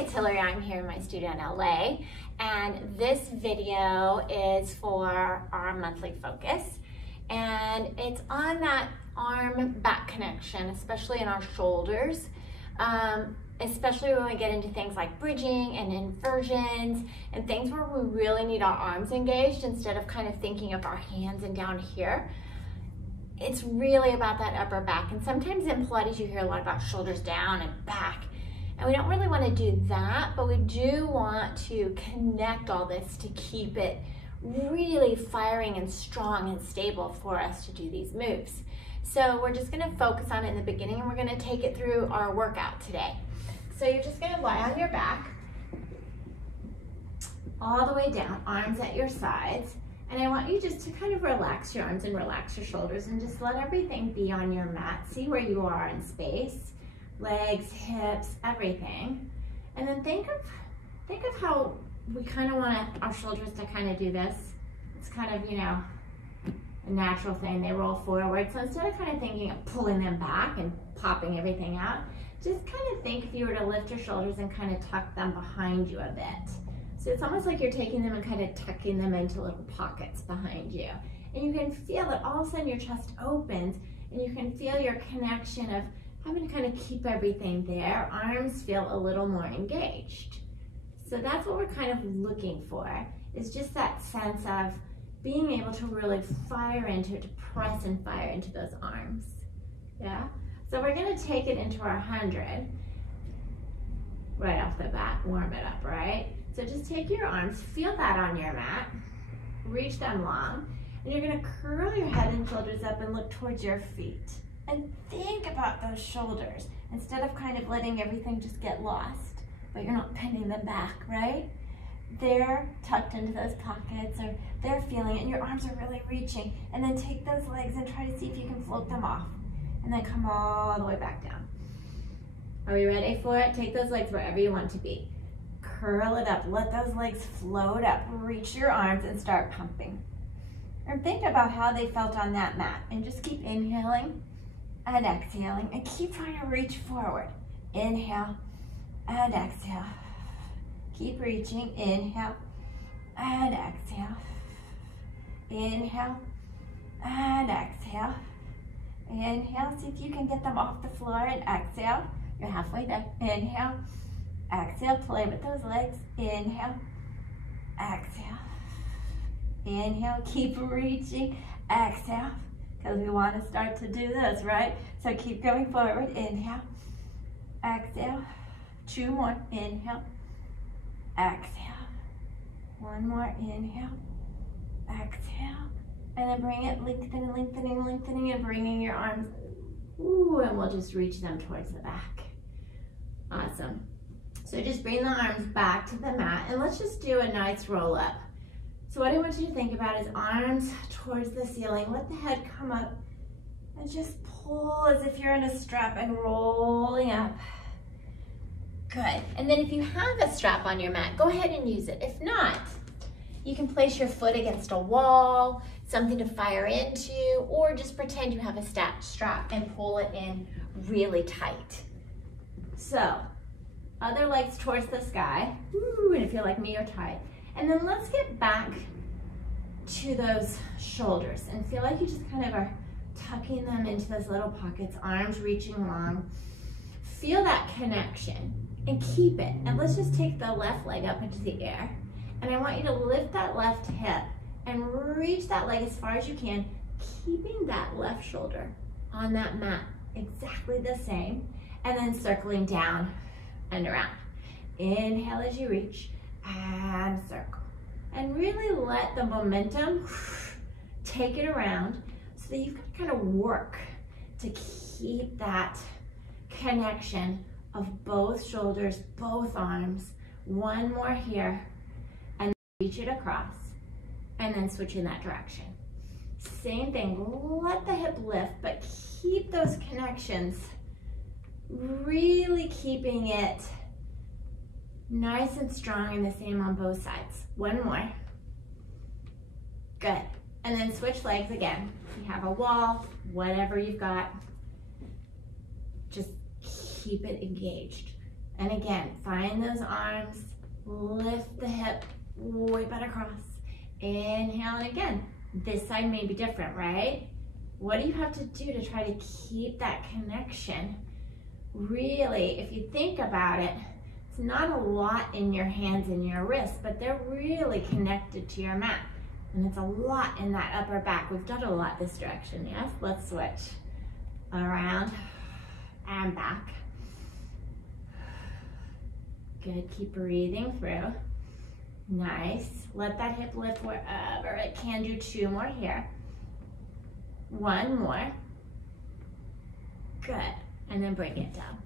it's Hillary. I'm here in my studio in LA, and this video is for our monthly focus, and it's on that arm back connection, especially in our shoulders, especially when we get into things like bridging and inversions and things where we really need our arms engaged instead of kind of thinking of our hands and down here. It's really about that upper back, and sometimes in Pilates you hear a lot about shoulders down and back. And we don't really want to do that, but we do want to connect all this to keep it really firing and strong and stable for us to do these moves. So we're just going to focus on it in the beginning, and we're going to take it through our workout today. So you're just going to lie on your back, all the way down, arms at your sides. And I want you just to kind of relax your arms and relax your shoulders and just let everything be on your mat. See where you are in space. Legs, hips, everything. And then think of how we kind of want our shoulders to kind of do this. It's kind of, you know, a natural thing. They roll forward. So instead of kind of thinking of pulling them back and popping everything out, just kind of think if you were to lift your shoulders and kind of tuck them behind you a bit. So it's almost like you're taking them and kind of tucking them into little pockets behind you. And you can feel that all of a sudden your chest opens, and you can feel your connection of having to kind of keep everything there. Arms feel a little more engaged. So that's what we're kind of looking for, is just that sense of being able to really fire into it, to press and fire into those arms. Yeah? So we're gonna take it into our 100 right off the bat, warm it up, right? So just take your arms, feel that on your mat, reach them long, and you're gonna curl your head and shoulders up and look towards your feet. And think about those shoulders, instead of kind of letting everything just get lost, but you're not pinning them back, right? They're tucked into those pockets, or they're feeling it, and your arms are really reaching. And then take those legs and try to see if you can float them off. And then come all the way back down. Are we ready for it? Take those legs wherever you want to be. Curl it up, let those legs float up, reach your arms and start pumping. And think about how they felt on that mat, and just keep inhaling and exhaling, and keep trying to reach forward. Inhale and exhale. Keep reaching, inhale and exhale. Inhale and exhale. Inhale, see if you can get them off the floor, and exhale. You're halfway there. Inhale, exhale, play with those legs. Inhale, exhale. Inhale, keep reaching, exhale. Because we want to start to do this, right? So keep going forward. Inhale, exhale. 2 more. Inhale, exhale. 1 more. Inhale, exhale. And then bring it, lengthening, lengthening, lengthening, and bringing your arms. Ooh, and we'll just reach them towards the back. Awesome. So just bring the arms back to the mat, and let's just do a nice roll up. So what I want you to think about is arms towards the ceiling. Let the head come up and just pull as if you're in a strap and rolling up. Good. And then if you have a strap on your mat, go ahead and use it. If not, you can place your foot against a wall, something to fire into, or just pretend you have a strap and pull it in really tight. So, other legs towards the sky. Ooh, and if you're like me, you're tight. And then let's get back to those shoulders and feel like you just kind of are tucking them into those little pockets, arms reaching long. Feel that connection and keep it. And let's just take the left leg up into the air. And I want you to lift that left hip and reach that leg as far as you can, keeping that left shoulder on that mat exactly the same, and then circling down and around. Inhale as you reach, and circle. And really let the momentum take it around so that you can kind of work to keep that connection of both shoulders, both arms. 1 more here, and reach it across, and then switch in that direction. Same thing, let the hip lift, but keep those connections, really keeping it nice and strong and the same on both sides. 1 more. Good. And then switch legs again. You have a wall, whatever you've got, just keep it engaged. And again, find those arms, lift the hip way better across. Inhale, and again, this side may be different, right? What do you have to do to try to keep that connection? Really, if you think about it, it's not a lot in your hands and your wrists, but they're really connected to your mat. And it's a lot in that upper back. We've done a lot this direction, yes? Let's switch. Around and back. Good, keep breathing through. Nice. Let that hip lift wherever it can. Do 2 more here. 1 more. Good. And then bring it down.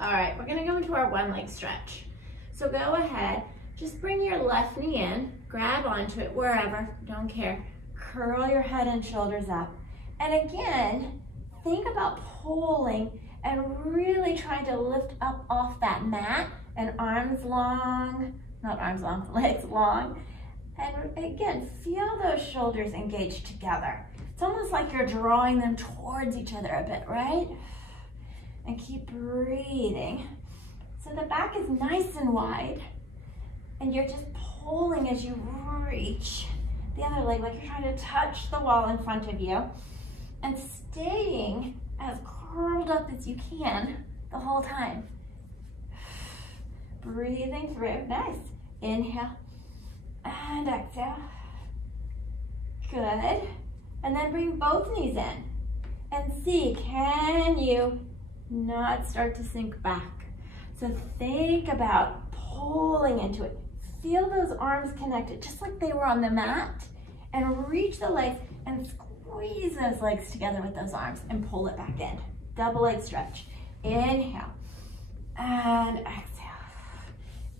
All right, we're gonna go into our 1 leg stretch. So go ahead, just bring your left knee in, grab onto it wherever, don't care. Curl your head and shoulders up. And again, think about pulling and really trying to lift up off that mat and arms long, not arms long, legs long. And again, feel those shoulders engaged together. It's almost like you're drawing them towards each other a bit, right? And keep breathing. So the back is nice and wide, and you're just pulling as you reach the other leg, like you're trying to touch the wall in front of you, and staying as curled up as you can the whole time. Breathing through, nice. Inhale and exhale. Good. And then bring both knees in and see, can you not start to sink back? So think about pulling into it. Feel those arms connected, just like they were on the mat, and reach the legs and squeeze those legs together with those arms and pull it back in. Double leg stretch. Inhale and exhale.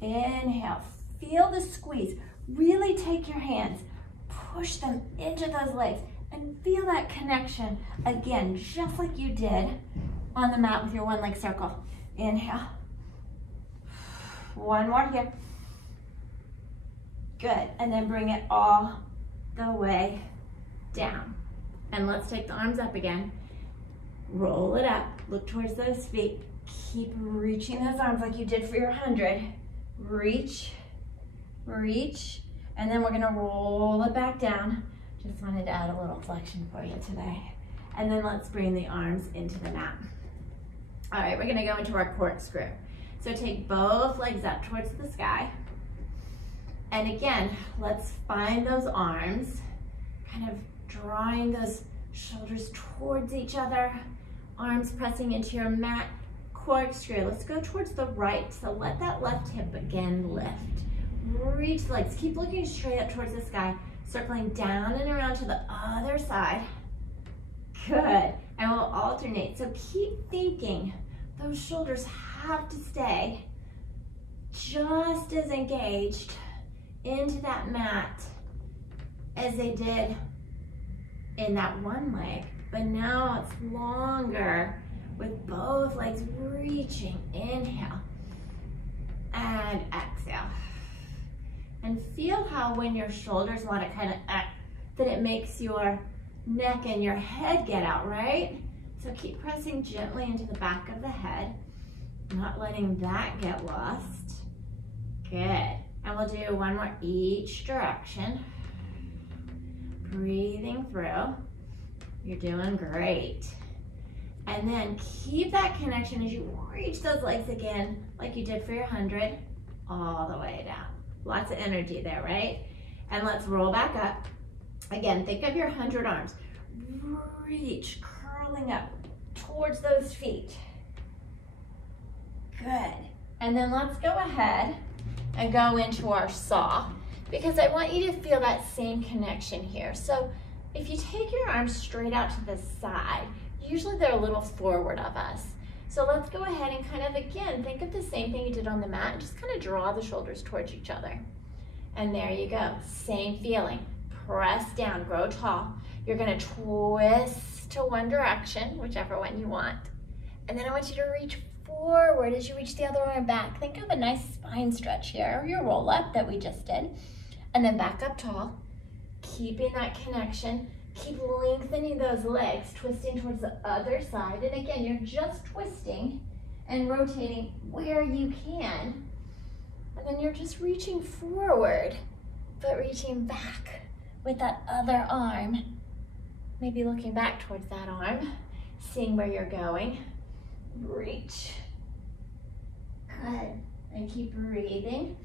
Inhale. Feel the squeeze. Really take your hands, push them into those legs, and feel that connection again, just like you did on the mat with your 1 leg circle. Inhale. 1 more here. Good. And then bring it all the way down. And let's take the arms up again. Roll it up. Look towards those feet. Keep reaching those arms like you did for your 100. Reach, reach, and then we're gonna roll it back down. Just wanted to add a little flexion for you today. And then let's bring the arms into the mat. All right, we're gonna go into our corkscrew. So take both legs up towards the sky. And again, let's find those arms, kind of drawing those shoulders towards each other, arms pressing into your mat. Corkscrew, let's go towards the right. So let that left hip again lift. Reach the legs, keep looking straight up towards the sky, circling down and around to the other side. Good, and we'll alternate. So keep thinking, those shoulders have to stay just as engaged into that mat as they did in that 1 leg, but now it's longer with both legs reaching. Inhale and exhale. And feel how when your shoulders want to kind of that it makes your neck and your head get out, right? So keep pressing gently into the back of the head, not letting that get lost. Good. And we'll do 1 more each direction. Breathing through. You're doing great. And then keep that connection as you reach those legs again, like you did for your 100, all the way down. Lots of energy there, right? And let's roll back up. Again, think of your 100 arms. Reach, curling up towards those feet. Good. And then let's go ahead and go into our saw, because I want you to feel that same connection here. So if you take your arms straight out to the side, usually they're a little forward of us. So let's go ahead and kind of, again, think of the same thing you did on the mat and just kind of draw the shoulders towards each other. And there you go, same feeling. Press down, grow tall. You're gonna twist to one direction, whichever one you want. And then I want you to reach forward as you reach the other arm back. Think of a nice spine stretch here, or your roll up that we just did. And then back up tall, keeping that connection. Keep lengthening those legs, twisting towards the other side. And again, you're just twisting and rotating where you can. And then you're just reaching forward, but reaching back with that other arm. Maybe looking back towards that arm, seeing where you're going. Reach. Good. And keep breathing.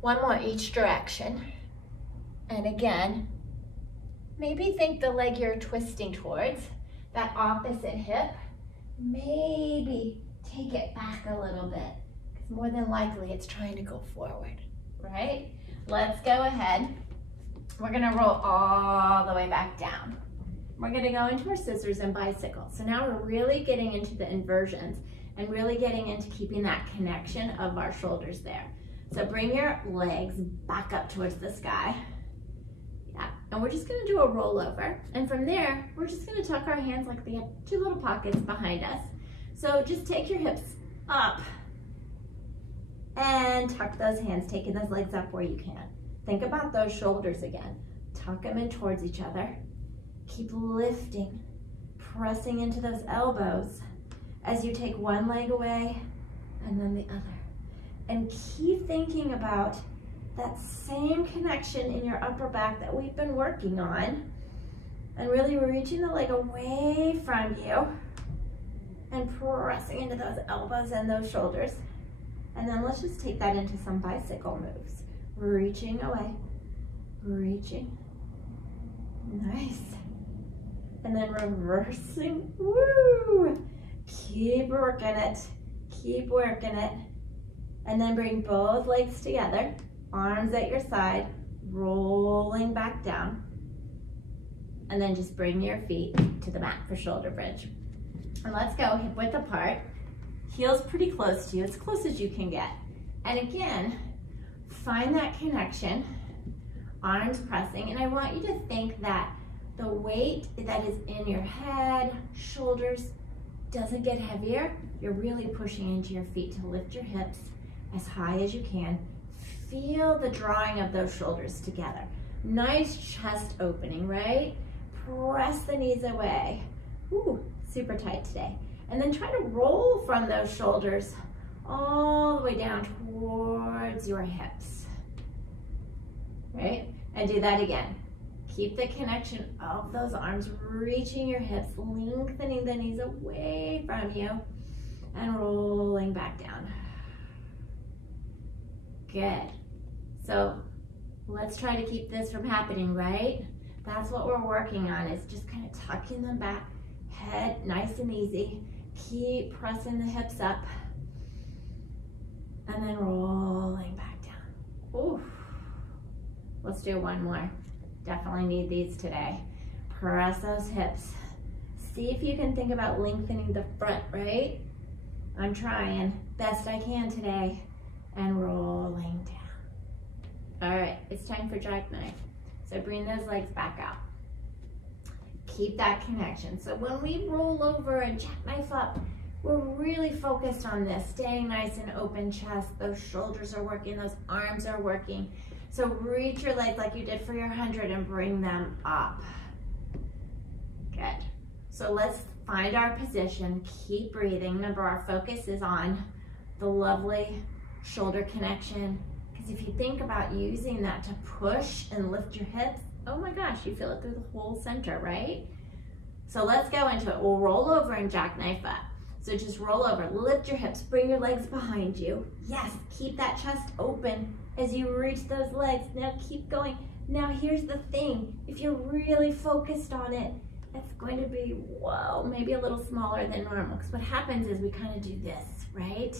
One more each direction. And again, maybe think the leg you're twisting towards, that opposite hip, maybe take it back a little bit, because more than likely it's trying to go forward, right? Let's go ahead. We're gonna roll all the way back down. We're gonna go into our scissors and bicycle. So now we're really getting into the inversions and really getting into keeping that connection of our shoulders there. So bring your legs back up towards the sky. Yeah, and we're just gonna do a rollover. And from there, we're just gonna tuck our hands like they have two little pockets behind us. So just take your hips up and tuck those hands, taking those legs up where you can. Think about those shoulders again. Tuck them in towards each other. Keep lifting, pressing into those elbows as you take one leg away and then the other. And keep thinking about that same connection in your upper back that we've been working on. And really reaching the leg away from you and pressing into those elbows and those shoulders. And then let's just take that into some bicycle moves. Reaching away, reaching. Nice. And then reversing. Woo! Keep working it. Keep working it. And then bring both legs together, arms at your side, rolling back down. And then just bring your feet to the mat for shoulder bridge. And let's go hip width apart. Heels pretty close to you, as close as you can get. And again, find that connection, arms pressing. And I want you to think that the weight that is in your head, shoulders, doesn't get heavier. You're really pushing into your feet to lift your hips as high as you can. Feel the drawing of those shoulders together. Nice chest opening, right? Press the knees away. Ooh, super tight today. And then try to roll from those shoulders all the way down towards your hips, right? And do that again. Keep the connection of those arms, reaching your hips, lengthening the knees away from you, and rolling back down. Good. So let's try to keep this from happening, right? That's what we're working on, is just kind of tucking them back, head nice and easy. Keep pressing the hips up, and then rolling back down. Ooh. Let's do one more. Definitely need these today. Press those hips. See if you can think about lengthening the front, right? I'm trying best I can today. And rolling down. All right, it's time for jackknife. So bring those legs back out. Keep that connection. So when we roll over and jackknife up, we're really focused on this, staying nice and open chest. Those shoulders are working, those arms are working. So reach your legs like you did for your 100 and bring them up. Good. So let's find our position, keep breathing. Remember, our focus is on the lovely shoulder connection. Because if you think about using that to push and lift your hips, oh my gosh, you feel it through the whole center, right? So let's go into it. We'll roll over and jackknife up. So just roll over, lift your hips, bring your legs behind you. Yes, keep that chest open as you reach those legs. Now keep going. Now here's the thing, if you're really focused on it, it's going to be, whoa, maybe a little smaller than normal. Because what happens is we kind of do this, right?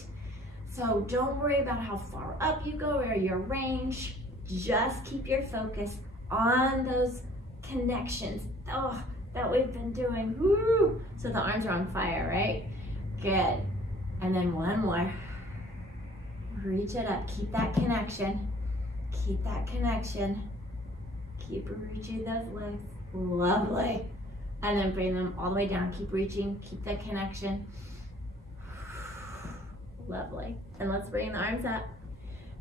So don't worry about how far up you go or your range. Just keep your focus on those connections. Oh, that we've been doing. Woo! So the arms are on fire, right? Good. And then one more. Reach it up. Keep that connection. Keep that connection. Keep reaching those legs. Lovely. And then bring them all the way down. Keep reaching. Keep that connection. Lovely. And let's bring the arms up.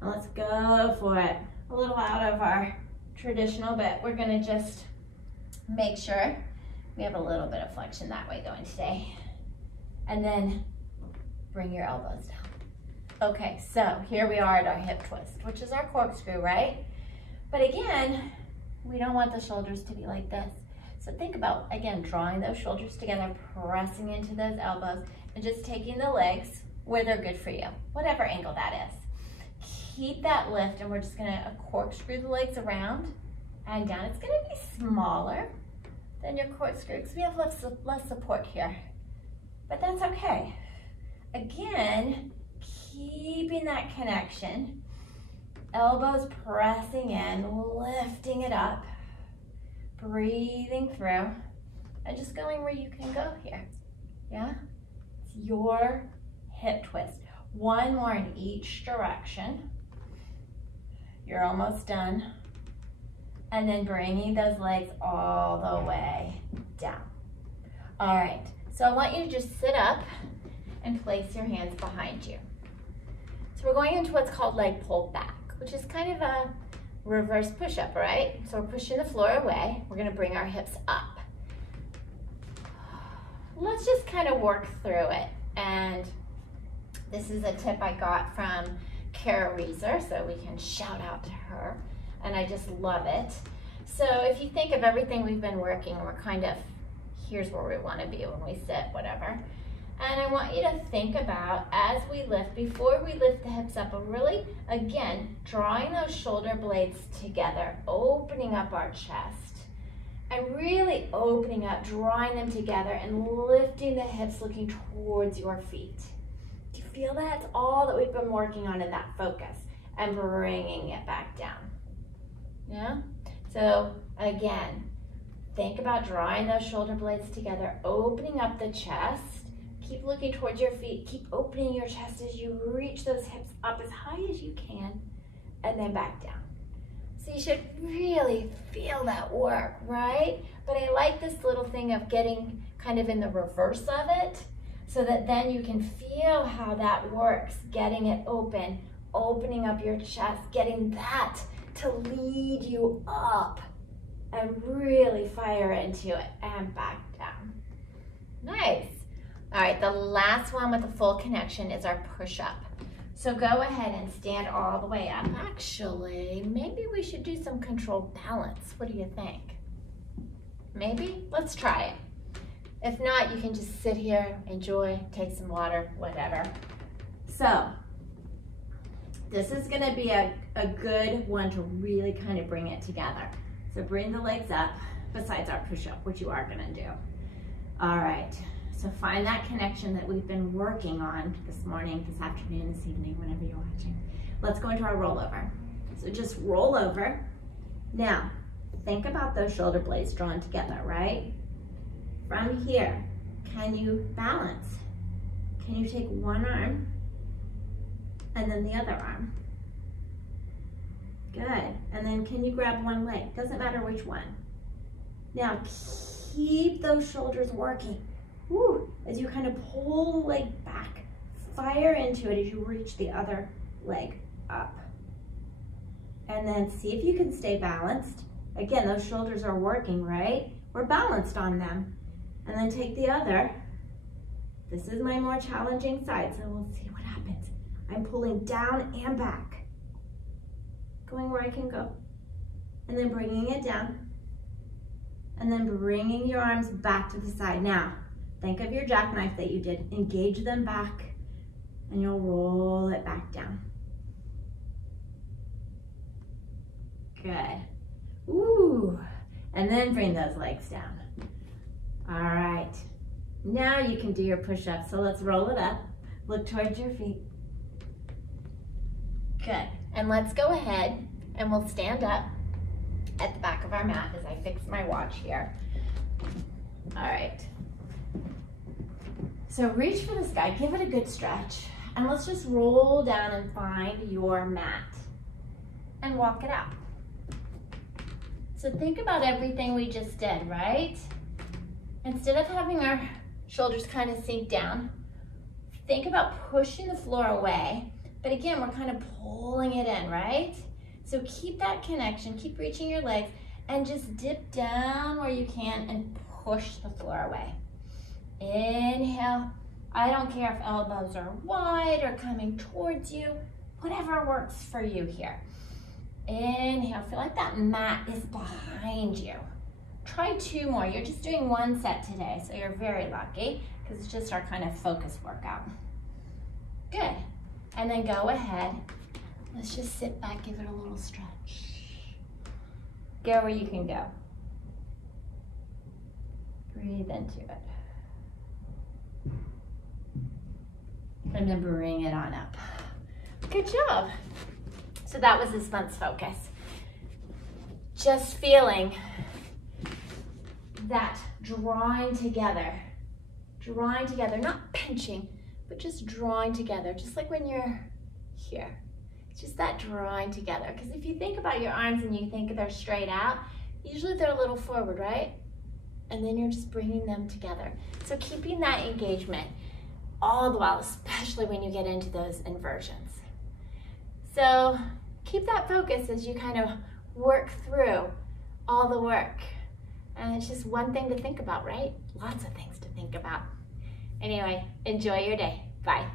And let's go for it. A little out of our traditional, but we're going to just make sure we have a little bit of flexion that way going today. And then bring your elbows down. Okay, so here we are at our hip twist, which is our corkscrew, right? But again, we don't want the shoulders to be like this. So think about, again, drawing those shoulders together, pressing into those elbows, and just taking the legs where they're good for you, whatever angle that is. Keep that lift, and we're just gonna corkscrew the legs around and down. It's gonna be smaller than your corkscrew because we have less support here, but that's okay. Again, keeping that connection, elbows pressing in, lifting it up, breathing through, and just going where you can go here, yeah? It's your hip twist. One more in each direction. You're almost done. And then bringing those legs all the way down. All right, so I want you to just sit up and place your hands behind you. So we're going into what's called leg pull back, which is kind of a reverse push-up, right? So we're pushing the floor away. We're gonna bring our hips up. Let's just kind of work through it. And this is a tip I got from Kara Reeser, so we can shout out to her. And I just love it. So if you think of everything we've been working, we're kind of, here's where we wanna be when we sit, whatever. And I want you to think about, as we lift, before we lift the hips up, really, again, drawing those shoulder blades together, opening up our chest, and really opening up, drawing them together, and lifting the hips, looking towards your feet. Do you feel that? It's all that we've been working on in that focus, and bringing it back down. Yeah? So, again, think about drawing those shoulder blades together, opening up the chest. Keep looking towards your feet. Keep opening your chest as you reach those hips up as high as you can, and then back down. So you should really feel that work, right? But I like this little thing of getting kind of in the reverse of it, so that then you can feel how that works, getting it open, opening up your chest, getting that to lead you up, and really fire into it, and back down. Nice. All right, the last one with the full connection is our push-up. So go ahead and stand all the way up. Actually, maybe we should do some controlled balance. What do you think? Maybe? Let's try it. If not, you can just sit here, enjoy, take some water, whatever. So, this is gonna be a good one to really kind of bring it together. So bring the legs up, besides our push-up, which you are gonna do. All right. So find that connection that we've been working on this morning, this afternoon, this evening, whenever you're watching. Let's go into our rollover. So just roll over. Now, think about those shoulder blades drawn together, right? From here, can you balance? Can you take one arm and then the other arm? Good. And then can you grab one leg? Doesn't matter which one. Now, keep those shoulders working. Woo, as you kind of pull the leg back, fire into it as you reach the other leg up. And then see if you can stay balanced. Again, those shoulders are working, right? We're balanced on them. And then take the other. This is my more challenging side, so we'll see what happens. I'm pulling down and back, going where I can go. And then bringing it down. And then bringing your arms back to the side. Now, think of your jackknife that you did. Engage them back, and you'll roll it back down. Good. Ooh. And then bring those legs down. All right. Now you can do your push-up. So let's roll it up. Look towards your feet. Good. And let's go ahead and we'll stand up at the back of our mat as I fix my watch here. All right. So reach for the sky, give it a good stretch, and let's just roll down and find your mat and walk it out. So think about everything we just did, right? Instead of having our shoulders kind of sink down, think about pushing the floor away, but again, we're kind of pulling it in, right? So keep that connection, keep reaching your legs, and just dip down where you can and push the floor away. Inhale, I don't care if elbows are wide or coming towards you, whatever works for you here. Inhale, feel like that mat is behind you. Try 2 more. You're just doing 1 set today, so you're very lucky because it's just our kind of focus workout. Good. And then go ahead. Let's just sit back, give it a little stretch. Go where you can go. Breathe into it. And then bring it on up. Good job. So that was this month's focus. Just feeling that drawing together, not pinching, but just drawing together, just like when you're here. It's just that drawing together. Because if you think about your arms and you think they're straight out, usually they're a little forward, right? And then you're just bringing them together. So keeping that engagement all the while, especially when you get into those inversions. So keep that focus as you kind of work through all the work. And it's just one thing to think about, right? Lots of things to think about. Anyway, enjoy your day. Bye.